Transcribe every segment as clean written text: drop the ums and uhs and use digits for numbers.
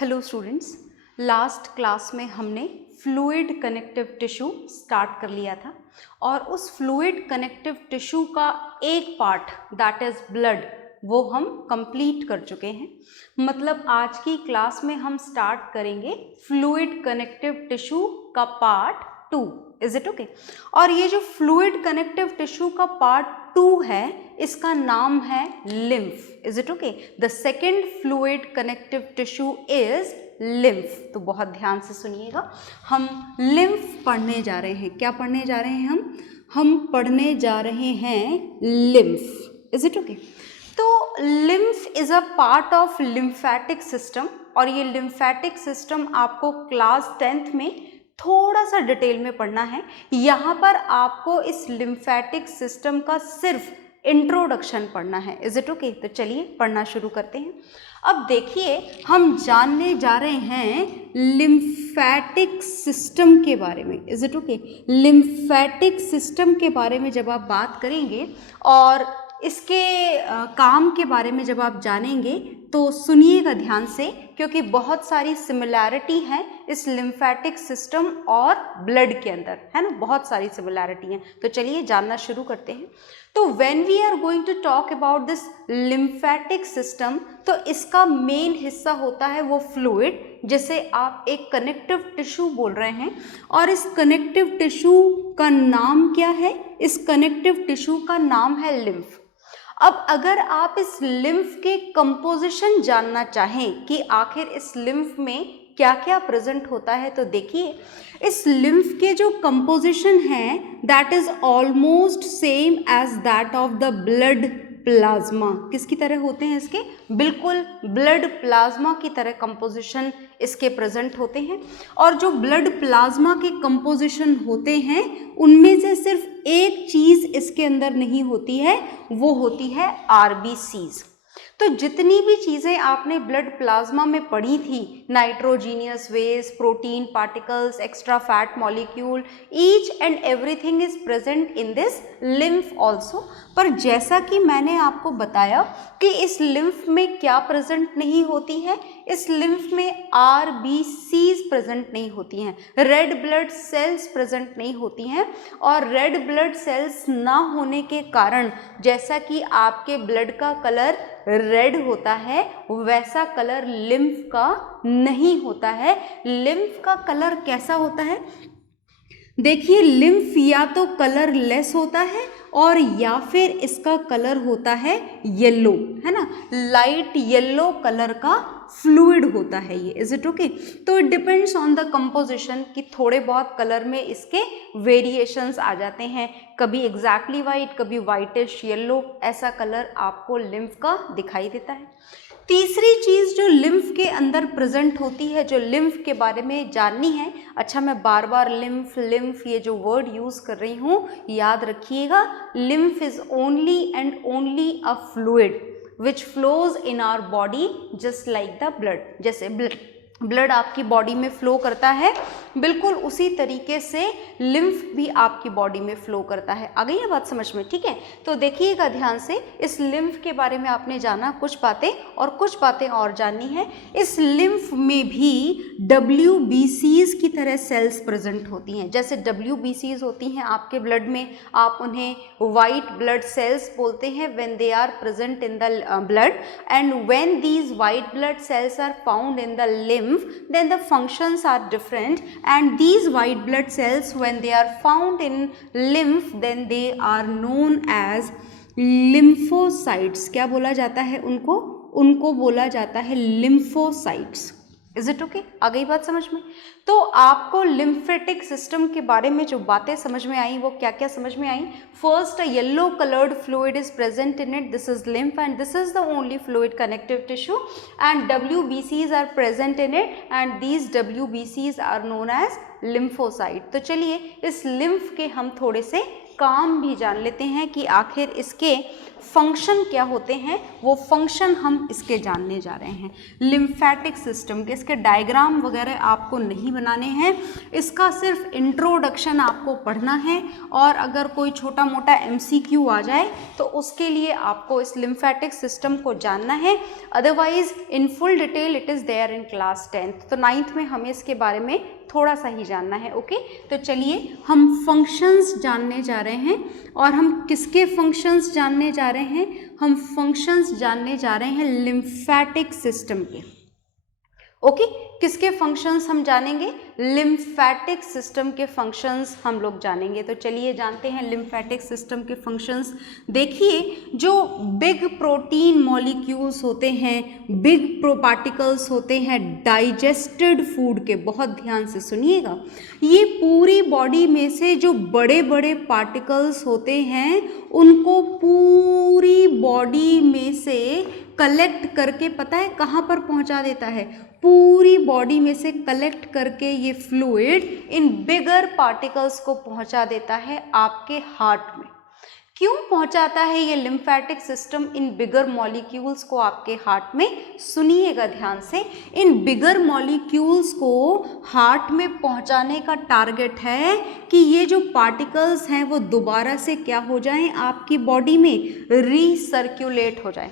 Hello students, last class में हमने fluid connective tissue start कर लिया था और उस फ्लूइड कनेक्टिव टिश्यू का एक पार्ट दैट इज ब्लड वो हम कंप्लीट कर चुके हैं। मतलब आज की क्लास में हम स्टार्ट करेंगे फ्लूइड कनेक्टिव टिश्यू का पार्ट 2। Is it okay? और ये जो फ्लूइड कनेक्टिव टिश्यू का पार्ट 2 है इसका नाम है lymph. Is it okay? The second fluid connective tissue is lymph. तो बहुत ध्यान से सुनिएगा, हम लिम्फ पढ़ने जा रहे हैं। क्या पढ़ने जा रहे हैं हम पढ़ने जा रहे हैं लिम्फ। Is it okay? तो lymph is a part of lymphatic system और ये लिम्फेटिक सिस्टम आपको क्लास 10th में थोड़ा सा डिटेल में पढ़ना है। यहाँ पर आपको इस लिम्फेटिक सिस्टम का सिर्फ इंट्रोडक्शन पढ़ना है। Is it okay? तो चलिए पढ़ना शुरू करते हैं। अब देखिए, हम जानने जा रहे हैं लिम्फेटिक सिस्टम के बारे में। Is it okay? Lymphatic system के बारे में जब आप बात करेंगे और इसके काम के बारे में जब आप जानेंगे तो सुनिएगा ध्यान से, क्योंकि बहुत सारी सिमिलैरिटी है इस लिम्फेटिक सिस्टम और ब्लड के अंदर, है ना। बहुत सारी सिमिलैरिटी हैं। तो चलिए जानना शुरू करते हैं। तो when we are going to talk about this lymphatic system, तो इसका मेन हिस्सा होता है वो फ्लूइड, जिसे आप एक कनेक्टिव टिश्यू बोल रहे हैं। और इस कनेक्टिव टिश्यू का नाम क्या है? इस कनेक्टिव टिश्यू का नाम है लिम्फ। अब अगर आप इस लिम्फ के कंपोजिशन जानना चाहें कि आखिर इस लिम्फ में क्या क्या प्रेजेंट होता है, तो देखिए, इस लिम्फ के जो कंपोजिशन है that is almost same as that of the blood plasma. किसकी तरह होते हैं इसके? बिल्कुल ब्लड प्लाज्मा की तरह कंपोजिशन इसके प्रेजेंट होते हैं। और जो ब्लड प्लाज्मा के कंपोजिशन होते हैं उनमें से सिर्फ एक चीज इसके अंदर नहीं होती है, वो होती है आरबीसीज। तो जितनी भी चीज़ें आपने ब्लड प्लाज्मा में पढ़ी थी, nitrogenous waste, protein particles, extra fat molecule, each and everything is present in this lymph also. पर जैसा कि मैंने आपको बताया कि इस लिम्फ में क्या प्रेजेंट नहीं होती है, इस लिम्फ में आरबीसीज प्रेजेंट नहीं होती हैं, रेड ब्लड सेल्स प्रेजेंट नहीं होती हैं। और रेड ब्लड सेल्स ना होने के कारण, जैसा कि आपके ब्लड का कलर रेड होता है वैसा कलर लिम्फ का नहीं होता है। लिम्फ का कलर कैसा होता है? देखिए, लिम्फ या तो कलर लेस होता है और या फिर इसका कलर होता है येलो, है ना, लाइट येलो कलर का फ्लूइड होता है ये। Is it okay? तो it depends on the composition कि थोड़े बहुत कलर में इसके वेरिएशंस आ जाते हैं, कभी एग्जैक्टली वाइट, कभी वाइटिश येलो, ऐसा कलर आपको लिम्फ का दिखाई देता है। तीसरी चीज़ जो लिम्फ के अंदर प्रेजेंट होती है, जो लिम्फ के बारे में जाननी है, अच्छा मैं बार बार लिम्फ लिम्फ ये जो वर्ड यूज़ कर रही हूँ याद रखिएगा। Lymph is only and only a fluid which flows in our body just like the blood। जैसे ब्लड आपकी बॉडी में फ्लो करता है, बिल्कुल उसी तरीके से लिम्फ भी आपकी बॉडी में फ्लो करता है। आ गई है बात समझ में? ठीक है, तो देखिएगा ध्यान से। इस लिम्फ के बारे में आपने जाना कुछ बातें, और कुछ बातें और जाननी है। इस लिम्फ में भी WBCs की तरह सेल्स प्रेजेंट होती हैं। जैसे WBCs होती हैं आपके ब्लड में, आप उन्हें वाइट ब्लड सेल्स बोलते हैं when they are present in the blood. And when these white blood cells are found in the lymph, then the functions are different, and these white blood cells when they are found in lymph then they are known as lymphocytes। क्या बोला जाता है उनको बोला जाता है lymphocytes। Is it okay? आ गई बात समझ में? तो आपको लिम्फेटिक सिस्टम के बारे में जो बातें समझ में आई वो क्या क्या समझ में आई? First, a yellow coloured fluid is present in it, this is lymph and this is the only fluid connective tissue, and WBCs are present in it and these WBCs are known as lymphocyte. तो चलिए इस lymph के हम थोड़े से काम भी जान लेते हैं कि आखिर इसके फंक्शन क्या होते हैं, वो फंक्शन हम इसके जानने जा रहे हैं। लिम्फेटिक सिस्टम के इसके डायग्राम वगैरह आपको नहीं बनाने हैं, इसका सिर्फ इंट्रोडक्शन आपको पढ़ना है, और अगर कोई छोटा मोटा MCQ आ जाए तो उसके लिए आपको इस लिम्फेटिक सिस्टम को जानना है। Otherwise in full detail it is there in class 10th, तो 9th में हमें इसके बारे में थोड़ा सा ही जानना है। ओके, तो चलिए हम फंक्शंस जानने जा रहे हैं, और हम किसके फंक्शंस जानने जा रहे हैं, हम फंक्शंस जानने जा रहे हैं लिम्फेटिक सिस्टम के। ओके, किसके फंक्शंस हम जानेंगे, लिम्फेटिक सिस्टम के फंक्शंस हम लोग जानेंगे। तो चलिए जानते हैं लिम्फेटिक सिस्टम के फंक्शंस। देखिए, जो बिग प्रोटीन मॉलिक्यूल्स होते हैं, बिग पार्टिकल्स होते हैं डाइजेस्टेड फूड के, बहुत ध्यान से सुनिएगा, ये पूरी बॉडी में से जो बड़े बड़े पार्टिकल्स होते हैं उनको पूरी बॉडी में से कलेक्ट करके पता है कहाँ पर पहुँचा देता है, पूरी बॉडी में से कलेक्ट करके ये फ्लूइड इन बिगर पार्टिकल्स को पहुंचा देता है आपके हार्ट में। क्यों पहुंचाता है ये lymphatic system in bigger molecules को आपके हार्ट में, सुनिएगा ध्यान से। इन बिगर मॉलिक्यूल्स को हार्ट में पहुंचाने का टारगेट है कि ये जो पार्टिकल्स हैं वो दोबारा से क्या हो जाएं, आपकी बॉडी में रीसर्क्यूलेट हो जाएं।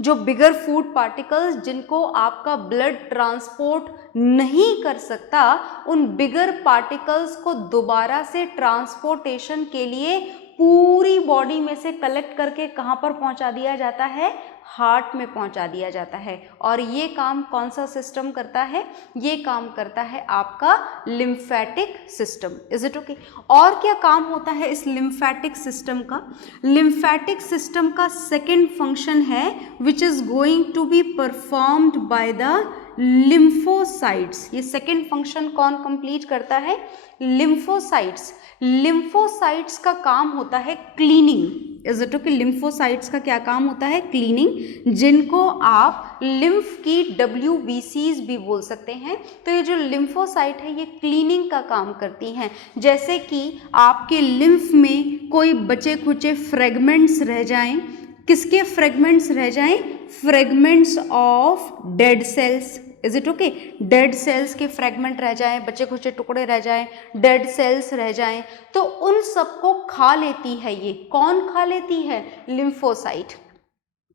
जो बिगर फूड पार्टिकल्स जिनको आपका ब्लड ट्रांसपोर्ट नहीं कर सकता, उन बिगर पार्टिकल्स को दोबारा से ट्रांसपोर्टेशन के लिए पूरी बॉडी में से कलेक्ट करके कहाँ पर पहुँचा दिया जाता है, हार्ट में पहुँचा दिया जाता है। और ये काम कौन सा सिस्टम करता है, ये काम करता है आपका lymphatic system. Is it okay? और क्या काम होता है इस लिम्फेटिक सिस्टम का? लिम्फेटिक सिस्टम का सेकेंड फंक्शन है which is going to be performed by the lymphocytes. ये सेकेंड फंक्शन कौन कंप्लीट करता है? लिम्फोसाइट्स। लिम्फोसाइट्स का काम होता है cleaning. Is it okay? Lymphocytes का क्या काम होता है? क्लीनिंग, जिनको आप लिम्फ की WBCs भी बोल सकते हैं। तो ये जो लिम्फोसाइट है ये क्लीनिंग का काम करती हैं। जैसे कि आपके लिम्फ में कोई बचे खुचे फ्रेगमेंट्स रह जाएं, किसके फ्रेगमेंट्स रह जाएं? Fragments of dead cells. Is it okay? Dead cells के फ्रेगमेंट रह जाएं, बचे खुचे टुकड़े रह जाएं, डेड सेल्स रह जाएं, तो उन सबको खा लेती है ये। कौन खा लेती है? लिम्फोसाइट।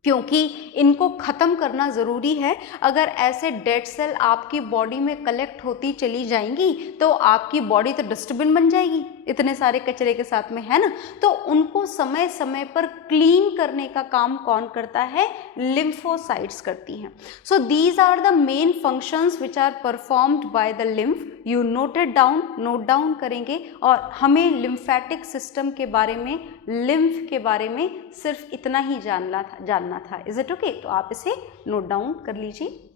क्योंकि इनको ख़त्म करना ज़रूरी है। अगर ऐसे डेड सेल आपकी बॉडी में कलेक्ट होती चली जाएंगी तो आपकी बॉडी तो डस्टबिन बन जाएगी इतने सारे कचरे के साथ में, है ना। तो उनको समय समय पर क्लीन करने का काम कौन करता है? लिम्फोसाइट्स करती हैं। So these are the main functions which are performed by the lymph. You noted down, note down करेंगे। और हमें लिम्फेटिक सिस्टम के बारे में, लिम्फ के बारे में सिर्फ इतना ही जानना था। Is it okay? तो आप इसे नोट डाउन कर लीजिए।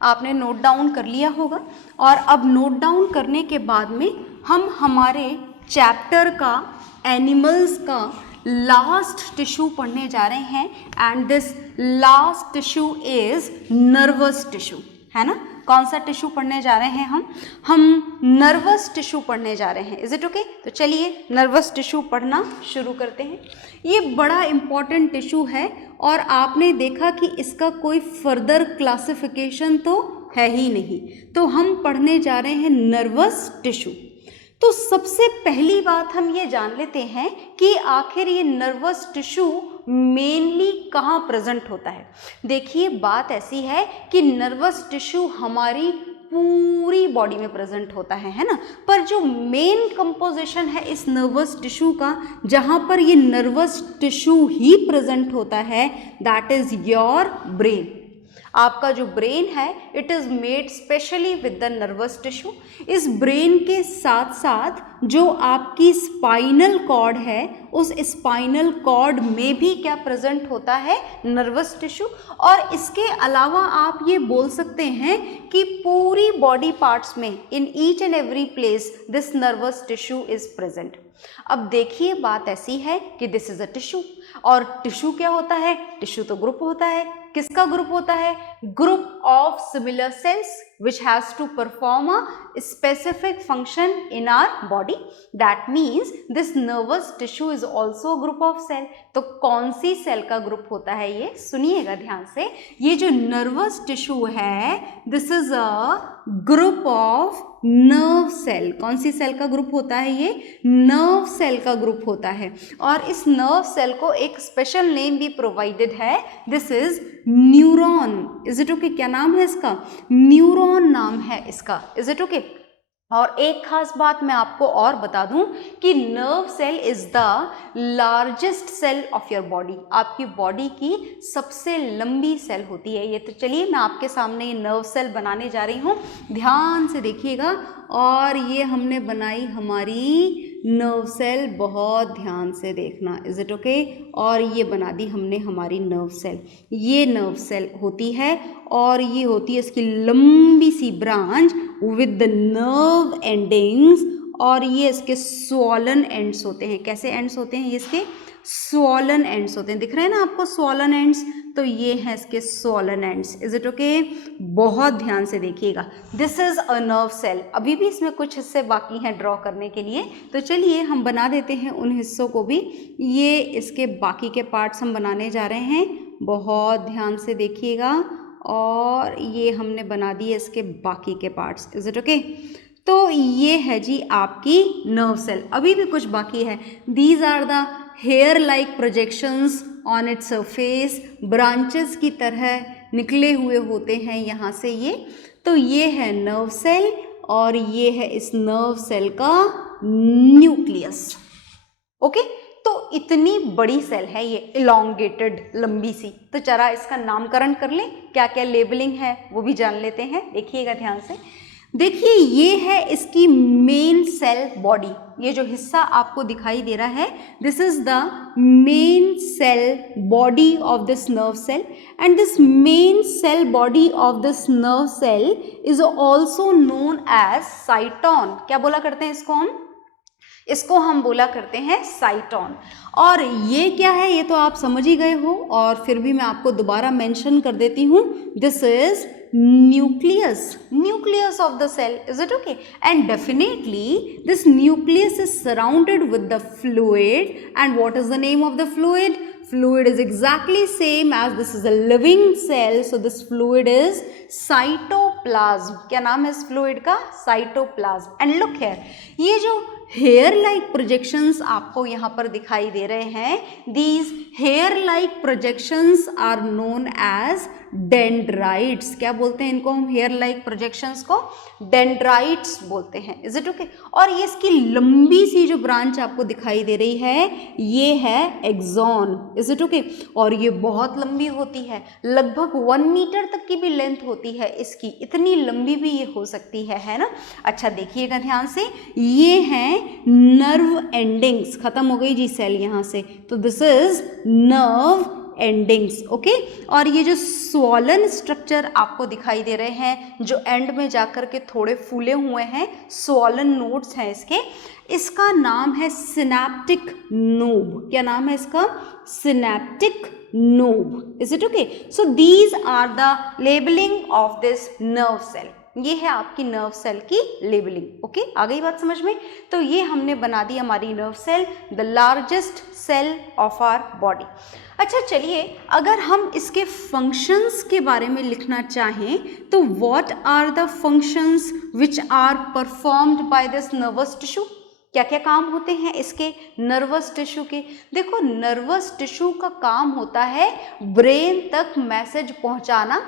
आपने नोट डाउन कर लिया होगा। और अब नोट डाउन करने के बाद में हम हमारे चैप्टर का, एनिमल्स का लास्ट टिश्यू पढ़ने जा रहे हैं। And this last tissue is nervous tissue, है ना। कौन सा टिश्यू पढ़ने जा रहे हैं हम नर्वस टिश्यू पढ़ने जा रहे हैं। Is it okay? तो चलिए नर्वस टिश्यू पढ़ना शुरू करते हैं। ये बड़ा इंपॉर्टेंट टिश्यू है और आपने देखा कि इसका कोई फर्दर क्लासिफिकेशन तो है ही नहीं। तो हम पढ़ने जा रहे हैं नर्वस टिश्यू। तो सबसे पहली बात हम ये जान लेते हैं कि आखिर ये नर्वस टिश्यू मेनली कहाँ प्रेजेंट होता है। देखिए बात ऐसी है कि नर्वस टिश्यू हमारी पूरी बॉडी में प्रेजेंट होता है ना। पर जो मेन कंपोजिशन है इस नर्वस टिश्यू का, जहाँ पर ये नर्वस टिश्यू ही प्रेजेंट होता है, दैट इज योर ब्रेन। आपका जो ब्रेन है it is made specially with the nervous tissue. इस ब्रेन के साथ साथ जो आपकी स्पाइनल कॉर्ड है, उस स्पाइनल कॉर्ड में भी क्या प्रेजेंट होता है? Nervous tissue. और इसके अलावा आप ये बोल सकते हैं कि पूरी बॉडी पार्ट्स में, in each and every place this nervous tissue is present. अब देखिए बात ऐसी है कि दिस इज अ टिश्यू, और टिश्यू क्या होता है? टिश्यू तो ग्रुप होता है। किसका ग्रुप होता है? Group of similar sales which has to perform a specific function in our body. That means this nervous tissue is also a group of cell. तो कौन सी सेल का ग्रुप होता है ये सुनिएगा ध्यान से। ये जो नर्वस टिश्यू है this is a group of nerve cell. कौन सी सेल का ग्रुप होता है ये? नर्व सेल का ग्रुप होता है। और इस नर्व सेल को एक स्पेशल नेम भी प्रोवाइडेड है, this is neuron. Is it okay? क्या नाम है इसका? न्यूरॉन नाम है इसका। Is it okay? और एक खास बात मैं आपको और बता दूं कि nerve cell is the largest cell of your body. आपकी बॉडी की सबसे लंबी सेल होती है ये। तो चलिए मैं आपके सामने ये नर्व सेल बनाने जा रही हूँ, ध्यान से देखिएगा। और ये हमने बनाई हमारी नर्व सेल, बहुत ध्यान से देखना। Is it okay? और ये बना दी हमने हमारी नर्व सेल। ये नर्व सेल होती है और ये होती है इसकी लंबी सी branch with the nerve endings, और ये इसके स्वॉलन एंड्स होते हैं। कैसे एंड्स होते हैं? ये इसके स्वॉलन एंड्स होते हैं। दिख रहे हैं ना आपको स्वॉलन एंड्स? तो ये है इसके swollen ends. Is it okay? बहुत ध्यान से देखिएगा। This is a nerve cell. अभी भी इसमें कुछ हिस्से बाकी हैं ड्रॉ करने के लिए, तो चलिए हम बना देते हैं उन हिस्सों को भी। ये इसके बाकी के पार्ट्स हम बनाने जा रहे हैं, बहुत ध्यान से देखिएगा। और ये हमने बना दिए इसके बाकी के पार्ट्स। Is it okay? तो ये है जी आपकी नर्व सेल। अभी भी कुछ बाकी है। These are the hair like projections on its surface. Branches की तरह निकले हुए होते हैं यहाँ से ये। तो ये है नर्व सेल और ये है इस नर्व सेल का न्यूक्लियस। ओके? तो इतनी बड़ी सेल है ये, इलॉन्गेटेड, लंबी सी। तो जरा इसका नामकरण कर लें, क्या क्या लेबलिंग है वो भी जान लेते हैं। देखिएगा ध्यान से। देखिए ये है इसकी मेन सेल बॉडी। ये जो हिस्सा आपको दिखाई दे रहा है this is the main cell body of this nerve cell, and this main cell body of this nerve cell is also known as cyton. क्या बोला करते हैं इसको हम? इसको हम बोला करते हैं साइटोन। और ये क्या है ये तो आप समझ ही गए हो, और फिर भी मैं आपको दोबारा मेंशन कर देती हूँ। This is nucleus of the cell. Is it okay? And definitely this nucleus is surrounded with the fluid. And what is the name of the fluid? Fluid is exactly same as this is a living cell, so this fluid is cytoplasm. क्या नाम है इस fluid का? Cytoplasm. And look here, ये जो hair like projections आपको यहाँ पर दिखाई दे रहे हैं, these hair like projections are known as dendrites. क्या बोलते हैं इनको हम? हेयर लाइक प्रोजेक्शंस को डेंड्राइट्स बोलते हैं। Is it okay? और ये इसकी लंबी सी जो ब्रांच आपको दिखाई दे रही है ये है एक्सॉन। Is it okay? और ये बहुत लंबी होती है, लगभग 1 मीटर तक की भी लेंथ होती है इसकी, इतनी लंबी भी ये हो सकती है ना। अच्छा देखिएगा ध्यान से, ये हैं नर्व एंडिंग्स। खत्म हो गई जी सेल यहाँ से, तो this is nerve endings. Okay? और ये जो स्वॉलन स्ट्रक्चर आपको दिखाई दे रहे हैं जो एंड में जाकर के थोड़े फूले हुए हैं, स्वॉलन नोड्स हैं इसके, इसका नाम है सिनैप्टिक नोब। क्या नाम है इसका? Synaptic knob. Is it okay? So these are the labeling of this nerve cell. ये है आपकी नर्व सेल की लेबलिंग। ओके? आ गई बात समझ में? तो ये हमने बना दी हमारी nerve cell, the largest cell of our body. अच्छा चलिए, अगर हम इसके फंक्शंस के बारे में लिखना चाहें तो what are the functions which are performed by this nervous tissue? क्या क्या काम होते हैं इसके नर्वस टिश्यू के? देखो, नर्वस टिश्यू का काम होता है ब्रेन तक मैसेज पहुंचाना,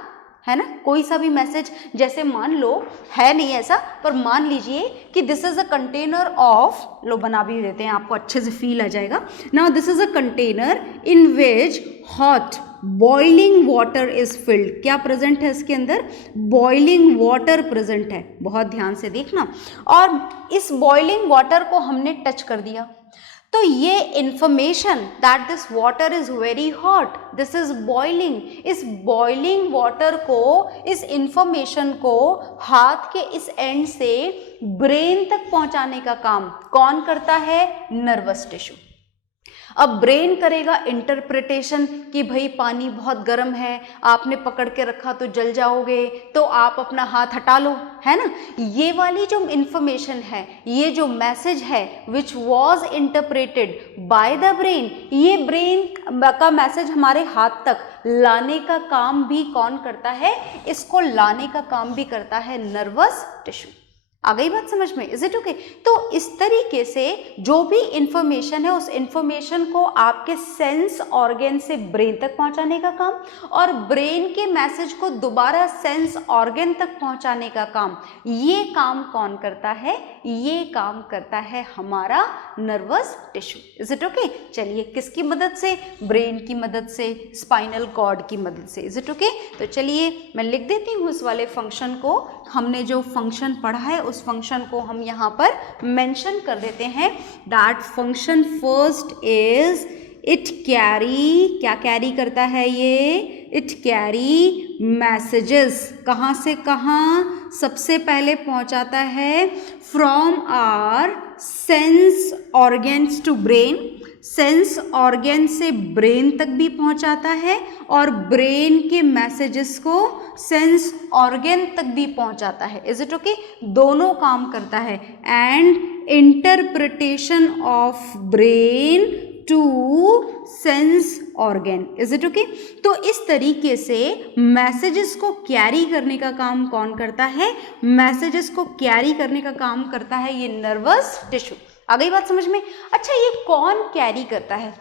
है ना। कोई सा भी मैसेज, जैसे मान लो, है नहीं ऐसा, पर मान लीजिए कि this is a container of, लो बना भी देते हैं आपको अच्छे से फील आ जाएगा। Now this is a container in which hot boiling water is filled. क्या प्रेजेंट है इसके अंदर? बॉइलिंग वाटर प्रेजेंट है, बहुत ध्यान से देखना। और इस बॉइलिंग वाटर को हमने टच कर दिया तो ये information that this water is very hot, this is boiling, इस बॉइलिंग वाटर को, इस इंफॉर्मेशन को हाथ के इस एंड से ब्रेन तक पहुंचाने का काम कौन करता है? Nervous tissue. अब ब्रेन करेगा इंटरप्रिटेशन कि भाई पानी बहुत गर्म है, आपने पकड़ के रखा तो जल जाओगे, तो आप अपना हाथ हटा लो, है ना। ये वाली जो इंफॉर्मेशन है, ये जो मैसेज है which was interpreted by the brain, ये ब्रेन का मैसेज हमारे हाथ तक लाने का काम भी कौन करता है, इसको लाने का काम भी करता है नर्वस टिश्यू। आ गई बात समझ में? Is it okay? तो इस तरीके से जो भी इंफॉर्मेशन है उस इंफॉर्मेशन को आपके सेंस ऑर्गन से ब्रेन तक पहुंचाने का काम, और ब्रेन के मैसेज को दोबारा सेंस ऑर्गन तक पहुंचाने का काम, ये काम कौन करता है? ये काम करता है हमारा nervous tissue. Is it okay? चलिए, किसकी मदद से? ब्रेन की मदद से, स्पाइनल कॉर्ड की मदद से। Is it okay? तो चलिए मैं लिख देती हूँ इस वाले फंक्शन को। हमने जो फंक्शन पढ़ा है उस फंक्शन को हम यहाँ पर मेंशन कर देते हैं। That function first is it carry, क्या कैरी करता है ये? It carry messages. कहाँ से कहाँ? सबसे पहले पहुँचाता है from our sense organs to brain, sense organ से ब्रेन तक भी पहुंचाता है, और ब्रेन के मैसेजेस को सेंस ऑर्गन तक भी पहुंचाता है। Is it okay? दोनों काम करता है। And interpretation of brain to sense organ. Is it okay? तो इस तरीके से मैसेजेस को कैरी करने का काम कौन करता है? मैसेजेस को कैरी करने का काम करता है ये नर्वस टिश्यू। आ गई बात समझ में? अच्छा, ये कौन कैरी करता है?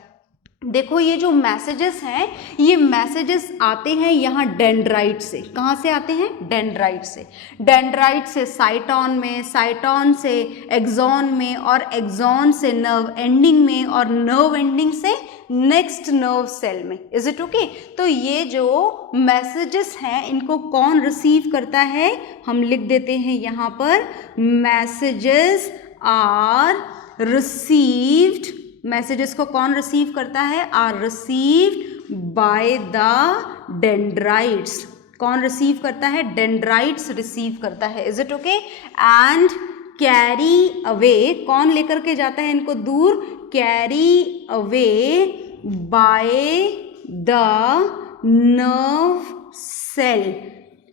देखो, ये जो मैसेजेस हैं, ये मैसेजेस आते हैं यहाँ डेंड्राइट से। कहाँ से आते हैं? डेंड्राइट से। डेंड्राइट से साइटॉन में, साइटॉन से एक्सॉन में, और एक्सॉन से नर्व एंडिंग में, और नर्व एंडिंग से नेक्स्ट नर्व सेल में। Is it okay? तो ये जो मैसेजेस हैं इनको कौन रिसीव करता है? हम लिख देते हैं यहाँ पर, मैसेजेस आर रिसीव्ड। मैसेजेस को कौन रिसीव करता है? Are received by the dendrites. कौन रिसीव करता है? डेंड्राइट्स रिसीव करता है। Is it okay? And carry away, कौन लेकर के जाता है इनको दूर? Carry away by the nerve cell,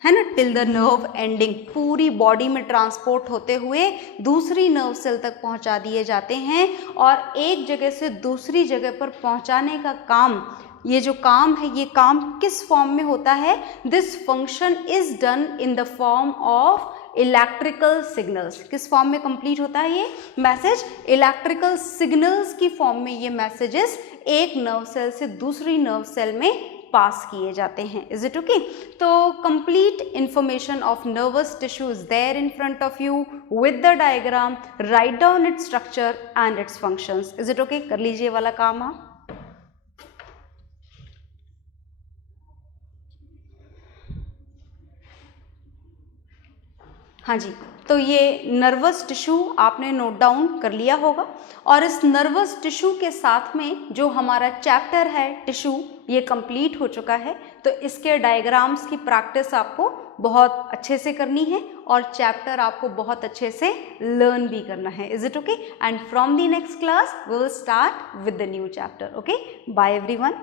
है ना, टिल द नर्व एंडिंग। पूरी बॉडी में ट्रांसपोर्ट होते हुए दूसरी नर्व सेल तक पहुंचा दिए जाते हैं, और एक जगह से दूसरी जगह पर पहुंचाने का काम, ये जो काम है, ये काम किस फॉर्म में होता है? This function is done in the form of electrical signals. किस फॉर्म में कंप्लीट होता है ये मैसेज? इलेक्ट्रिकल सिग्नल्स की फॉर्म में ये मैसेजेस एक नर्व सेल से दूसरी नर्व सेल में पास किए जाते हैं। Is it okay? तो complete information of nervous tissue is there in front of you with the diagram. Write down its structure and its functions. Is it okay? कर लीजिए वाला काम आप। हाँ जी, तो ये नर्वस टिश्यू आपने नोट डाउन कर लिया होगा, और इस नर्वस टिश्यू के साथ में जो हमारा चैप्टर है टिश्यू, ये कंप्लीट हो चुका है। तो इसके डायग्राम्स की प्रैक्टिस आपको बहुत अच्छे से करनी है, और चैप्टर आपको बहुत अच्छे से लर्न भी करना है। Is it okay? And from the next class we will start with the new chapter. Okay, bye everyone.